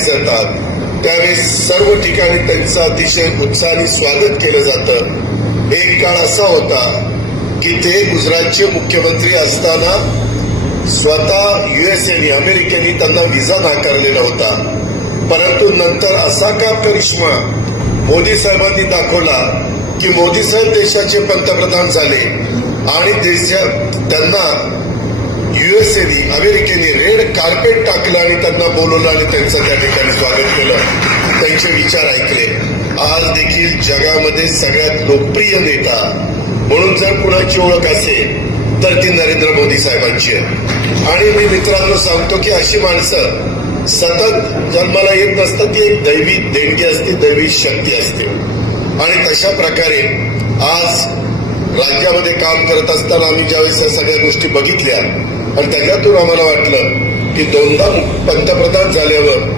बाहेर जातात त्यावेळेस सर्व ठिकाणी त्यांचं अतिशय उत्साहाने स्वागत केलं जातं. एक काळ असा होता की ते गुजरातचे मुख्यमंत्री असताना स्वतः युएसएने अमेरिकेने त्यांना व्हिसा नाकारलेला होता. परंतु नंतर असा का करिश्मा मोदी साहेबांनी दाखवला की मोदी साहेब देशाचे पंतप्रधान झाले आणि त्यांना युएसएने अमेरिकेने रेड कार्पेट टाकलं आणि त्यांना बोलवलं आणि त्यांचं त्या ठिकाणी स्वागत केलं, त्यांचे विचार ऐकले. आज देखील जगामध्ये सगळ्यात लोकप्रिय नेता म्हणून जर कुणाची ओळख असेल तर ती नरेंद्र मोदी साहेबांची आहे. आणि मी मित्रांनो सांगतो की अशी माणसं सतत जन्माला येत नसतात, ती एक दैवी देणगी असते, दैवी शक्ती असते. आणि तशा प्रकारे आज राज्यामध्ये काम करत असताना आम्ही ज्यावेळेस या सगळ्या गोष्टी बघितल्या आणि त्याच्यातून आम्हाला वाटलं की दोनदा पंतप्रधान झाल्यावर